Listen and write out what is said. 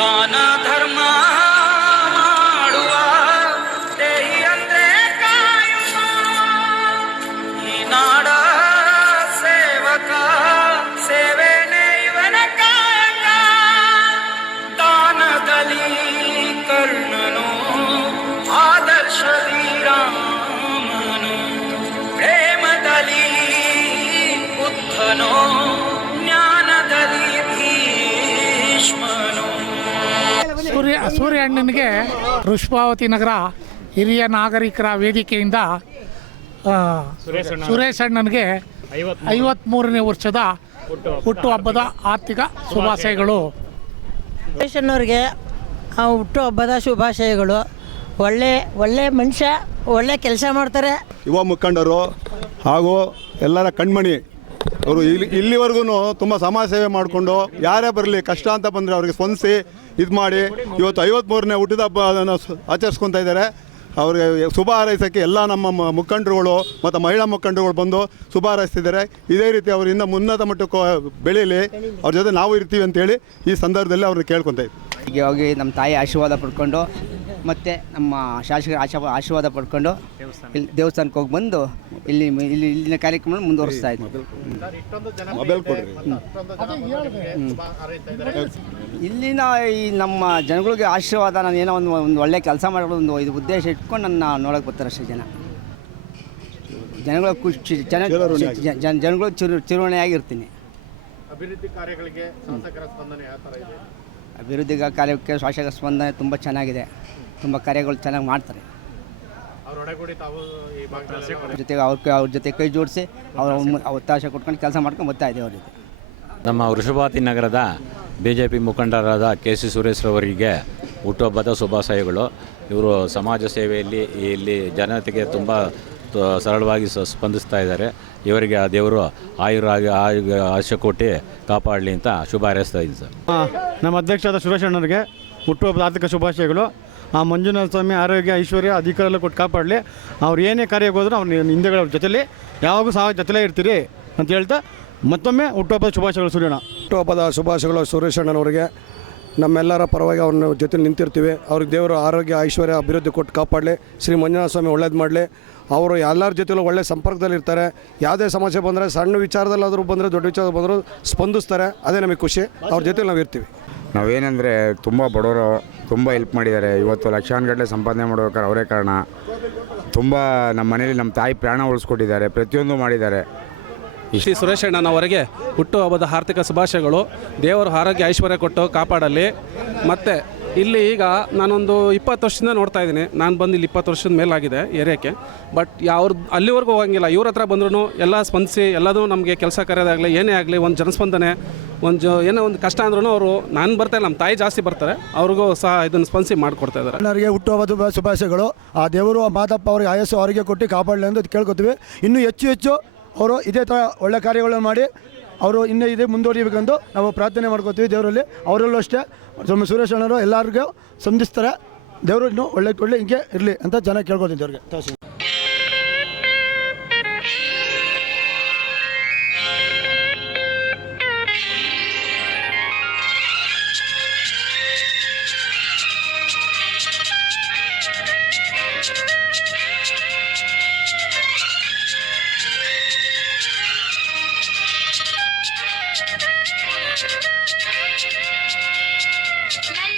ದಾನ ಧರ್ಮ ಮಾಡುವ ದೇಹಿ ಅಂದ್ರೆ ಕಾಯುವ ಈ ನಾಡ ಸೇವಕ ಸೇವೆನೇ ಇವನ ಕಾಯಕ. ದಾನದಲ್ಲಿ ಕರ್ಣನು ಆದರ್ಶದಿ ರಾಮನು, ಪ್ರೇಮದಲ್ಲಿ ಬುದ್ಧನು, ಜ್ಞಾನದಲ್ಲಿ ಭೀಷ್ಮನು. ಸೂರ್ಯ ಅಣ್ಣನಿಗೆ ವೃಷಭಾವತಿ ನಗರ ಹಿರಿಯ ನಾಗರಿಕರ ವೇದಿಕೆಯಿಂದ ಸುರೇಶ್ ಅಣ್ಣನಿಗೆ 53ನೇ ವರ್ಷದ ಹುಟ್ಟುಹಬ್ಬದ ಆರ್ಥಿಕ ಶುಭಾಶಯಗಳು. ಸುರೇಶ್ ಅಣ್ಣವ್ರಿಗೆ ಹುಟ್ಟುಹಬ್ಬದ ಶುಭಾಶಯಗಳು. ಒಳ್ಳೆ ಮನುಷ್ಯ, ಒಳ್ಳೆ ಕೆಲಸ ಮಾಡ್ತಾರೆ. ಯುವ ಮುಖಂಡರು ಹಾಗೂ ಎಲ್ಲರ ಕಣ್ಮಣಿ ಅವರು ಇಲ್ಲಿವರೆಗೂ ತುಂಬ ಸಮಾಜ ಸೇವೆ ಮಾಡಿಕೊಂಡು ಯಾರೇ ಬರಲಿ ಕಷ್ಟ ಅಂತ ಬಂದರೆ ಅವ್ರಿಗೆ ಸ್ಪಂದಿಸಿ ಇದು ಮಾಡಿ ಇವತ್ತು 53ನೇ ಹುಟ್ಟಿದ ಹಬ್ಬವನ್ನು ಆಚರಿಸ್ಕೊತಾ ಇದ್ದಾರೆ. ಅವ್ರಿಗೆ ಶುಭ ಹಾರೈಸೋಕ್ಕೆ ಎಲ್ಲ ನಮ್ಮ ಮುಖಂಡರುಗಳು ಮತ್ತು ಮಹಿಳಾ ಮುಖಂಡರುಗಳು ಬಂದು ಶುಭ ಹಾರೈಸ್ತಿದ್ದಾರೆ. ಇದೇ ರೀತಿ ಅವರಿಂದ ಉನ್ನತ ಮಟ್ಟಕ್ಕೆ ಬೆಳೀಲಿ, ಅವ್ರ ಜೊತೆ ನಾವು ಇರ್ತೀವಿ ಅಂತೇಳಿ ಈ ಸಂದರ್ಭದಲ್ಲಿ ಅವ್ರಿಗೆ ಕೇಳ್ಕೊತಾ ಇದ್ದೀವಿ. ಹೀಗೆ ಹೋಗಿ ನಮ್ಮ ತಾಯಿ ಆಶೀರ್ವಾದ ಪಡ್ಕೊಂಡು ಮತ್ತು ನಮ್ಮ ಶಾಸಕರ ಆಶೀರ್ವಾದ ಪಡ್ಕೊಂಡು ಇಲ್ಲಿ ದೇವಸ್ಥಾನಕ್ಕೆ ಹೋಗಿ ಬಂದು ಇಲ್ಲಿನ ಕಾರ್ಯಕ್ರಮ ಮುಂದುವರಿಸ್ತಾ ಇದ್ವಿ. ಇಲ್ಲಿನ ಈ ನಮ್ಮ ಜನಗಳಿಗೆ ಆಶೀರ್ವಾದ, ನಾನು ಏನೋ ಒಂದು ಒಳ್ಳೆ ಕೆಲಸ ಮಾಡೋದು ಒಂದು ಇದು ಉದ್ದೇಶ ಇಟ್ಕೊಂಡು ನನ್ನ ನೋಡೋಕೆ ಬರ್ತಾರೆ ಅಷ್ಟೇ ಜನ. ಜನಗಳ ಖುಷಿ ಜನಗಳು ಚಿರುವಣೆಯಾಗಿರ್ತೀನಿ. ಅಭಿವೃದ್ಧಿ ಕಾರ್ಯಗಳಿಗೆ ಶಾಸಕರ ಸ್ಪಂದನೆ ಯಾವ ಥರ ಇದೆ? ಅಭಿವೃದ್ಧಿ ಕಾರ್ಯಕ್ಕೆ ಶಾಸಕರ ಸ್ಪಂದನೆ ತುಂಬ ಚೆನ್ನಾಗಿದೆ. ತುಂಬ ಕಾರ್ಯಗಳು ಚೆನ್ನಾಗಿ ಮಾಡ್ತಾರೆ. ಜೊತೆಗೆ ಅವ್ರ ಜೊತೆ ಕೈ ಜೋಡಿಸಿ ಅವ್ರ ಒತ್ತಾಶ ಕೊಟ್ಕೊಂಡು ಕೆಲಸ ಮಾಡ್ಕೊಂಡು ಬರ್ತಾ ಇದ್ದೀವಿ ಅವ್ರ ಜೊತೆ. ನಮ್ಮ ವೃಷಭಾವತಿ ನಗರದ BJP ಮುಖಂಡರಾದ KC ಸುರೇಶ್ರವರಿಗೆ ಹುಟ್ಟುಹಬ್ಬದ ಶುಭಾಶಯಗಳು. ಇವರು ಸಮಾಜ ಸೇವೆಯಲ್ಲಿ ಇಲ್ಲಿ ಜನತೆಗೆ ತುಂಬ ಸರಳವಾಗಿ ಸ್ಪಂದಿಸ್ತಾ ಇದ್ದಾರೆ. ಇವರಿಗೆ ಆ ದೇವರು ಆಯುಷ್ಯ ಕೊಟ್ಟು ಕಾಪಾಡಲಿ ಅಂತ ಶುಭ ಹಾರೈಸ್ತಾ ಇದ್ದೀನಿ ಸರ್. ನಮ್ಮ ಅಧ್ಯಕ್ಷರಾದ ಸುರೇಶ್ ಅಣ್ಣರಿಗೆ ಹುಟ್ಟುಹಬ್ಬದ ಆರ್ಥಿಕ ಶುಭಾಶಯಗಳು. ಆ ಮಂಜುನಾಥ ಸ್ವಾಮಿ ಆರೋಗ್ಯ ಐಶ್ವರ್ಯ ಅಧಿಕಾರ ಎಲ್ಲ ಕೊಟ್ಟು ಕಾಪಾಡಲಿ. ಅವ್ರು ಏನೇ ಕಾರ್ಯಕ್ಕೆ ಹೋದರೂ ಅವ್ರ ಹಿಂದೆಗಳ ಜೊತೆಲಿ ಯಾವಾಗೂ ಸಹ ಜೊತೆಲೇ ಇರ್ತೀರಿ ಅಂತ ಹೇಳ್ತಾ ಮತ್ತೊಮ್ಮೆ ಹುಟ್ಟುಹಬ್ಬದ ಶುಭಾಶಯಗಳು ಸೂರ್ಯಣ್ಣ. ಹುಟ್ಟುಹಬ್ಬದ ಶುಭಾಶಯಗಳು ಸುರೇಶ್ ಅಣ್ಣನವರಿಗೆ. ನಮ್ಮೆಲ್ಲರ ಪರವಾಗಿ ಅವ್ರನ್ನ ಜೊತೆ ನಿಂತಿರ್ತೀವಿ. ಅವ್ರಿಗೆ ದೇವರು ಆರೋಗ್ಯ ಐಶ್ವರ್ಯ ಅಭಿವೃದ್ಧಿ ಕೊಟ್ಟು ಕಾಪಾಡಲಿ. ಶ್ರೀ ಮಂಜುನಾಥ ಸ್ವಾಮಿ ಒಳ್ಳೇದು ಮಾಡಲಿ. ಅವರು ಎಲ್ಲರ ಜೊತೆಲೂ ಒಳ್ಳೆ ಸಂಪರ್ಕದಲ್ಲಿರ್ತಾರೆ. ಯಾವುದೇ ಸಮಸ್ಯೆ ಬಂದರೆ, ಸಣ್ಣ ವಿಚಾರದಲ್ಲಾದರೂ ಬಂದರೆ, ದೊಡ್ಡ ವಿಚಾರ ಬಂದರೂ ಸ್ಪಂದಿಸ್ತಾರೆ. ಅದೇ ನಮಗೆ ಖುಷಿ. ಅವ್ರ ಜೊತೆಲಿ ನಾವು ಇರ್ತೀವಿ. ನಾವೇನೆಂದರೆ ತುಂಬ ಬಡವರು, ತುಂಬ ಹೆಲ್ಪ್ ಮಾಡಿದ್ದಾರೆ. ಇವತ್ತು ಲಕ್ಷಾನುಗಟ್ಟಲೆ ಸಂಪಾದನೆ ಮಾಡ್ಬೇಕಾದ್ರೆ ಅವರೇ ಕಾರಣ. ತುಂಬ ನಮ್ಮ ಮನೇಲಿ ನಮ್ಮ ತಾಯಿ ಪ್ರಾಣ ಉಳಿಸ್ಕೊಟ್ಟಿದ್ದಾರೆ, ಪ್ರತಿಯೊಂದು ಮಾಡಿದ್ದಾರೆ. ಶ್ರೀ ಸುರೇಶ್ ಅಣ್ಣನವರಿಗೆ ಹುಟ್ಟುಹಬ್ಬದ ಆರ್ಥಿಕ ಶುಭಾಶಯಗಳು. ದೇವರು ಆರೋಗ್ಯ ಐಶ್ವರ್ಯ ಕೊಟ್ಟು ಕಾಪಾಡಲಿ. ಮತ್ತು ಇಲ್ಲಿ ಈಗ ನಾನೊಂದು 20 ವರ್ಷದಿಂದ ನೋಡ್ತಾ ಇದ್ದೀನಿ. ನಾನು ಬಂದು ಇಲ್ಲಿ 20 ವರ್ಷದ ಮೇಲಾಗಿದೆ ಏರಿಯಾಕ್ಕೆ. ಬಟ್ ಅವ್ರು ಅಲ್ಲಿವರೆಗೂ ಹೋಗಂಗಿಲ್ಲ. ಇವ್ರ ಹತ್ರ ಬಂದ್ರೂ ಎಲ್ಲ ಸ್ಪಂದಿಸಿ ಎಲ್ಲದೂ ನಮಗೆ ಕೆಲಸ ಕರೆಯೋದಾಗಲಿ ಏನೇ ಆಗಲಿ ಒಂದು ಜನಸ್ಪಂದನೆ ಏನೋ ಒಂದು ಕಷ್ಟ ಅಂದ್ರೂ ಅವರು ನಾನು ಬರ್ತಾರೆ, ನಮ್ಮ ತಾಯಿ ಜಾಸ್ತಿ ಬರ್ತಾರೆ, ಅವ್ರಿಗೂ ಸಹ ಇದನ್ನು ಸ್ಪಂದಿಸಿ ಮಾಡಿಕೊಡ್ತಾ ಇದ್ದಾರೆ. ಎಲ್ಲರಿಗೆ ಹುಟ್ಟುಹಬ್ಬದ ಶುಭಾಶಯಗಳು. ಆ ದೇವರು ಮಾದಪ್ಪ ಅವ್ರಿಗೆ ಆಯಸ್ಸು ಆರೋಗ್ಯ ಕೊಟ್ಟು ಕಾಪಾಡಲಿ ಅಂತ ಕೇಳ್ಕೊತೀವಿ. ಇನ್ನೂ ಹೆಚ್ಚು ಅವರು ಇದೇ ಥರ ಒಳ್ಳೆ ಕಾರ್ಯಗಳನ್ನು ಮಾಡಿ ಅವರು ಇನ್ನೂ ಇದೇ ಮುಂದುವರಿಬೇಕೆಂದು ನಾವು ಪ್ರಾರ್ಥನೆ ಮಾಡ್ಕೋತೀವಿ ದೇವರಲ್ಲಿ. ಅವರಲ್ಲೂ ಅಷ್ಟೇ ನಮ್ಮ ಸುರೇಶ್ ಅಣ್ಣರು ಎಲ್ಲರಿಗೂ ಸಂಧಿಸ್ತಾರೆ. ದೇವರು ಇನ್ನೂ ಒಳ್ಳೆ ಹಿಂಗೆ ಇರಲಿ ಅಂತ ಜನ ಕೇಳ್ಕೊತೀನಿ ದೇವ್ರಿಗೆ. La